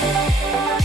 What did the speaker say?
Música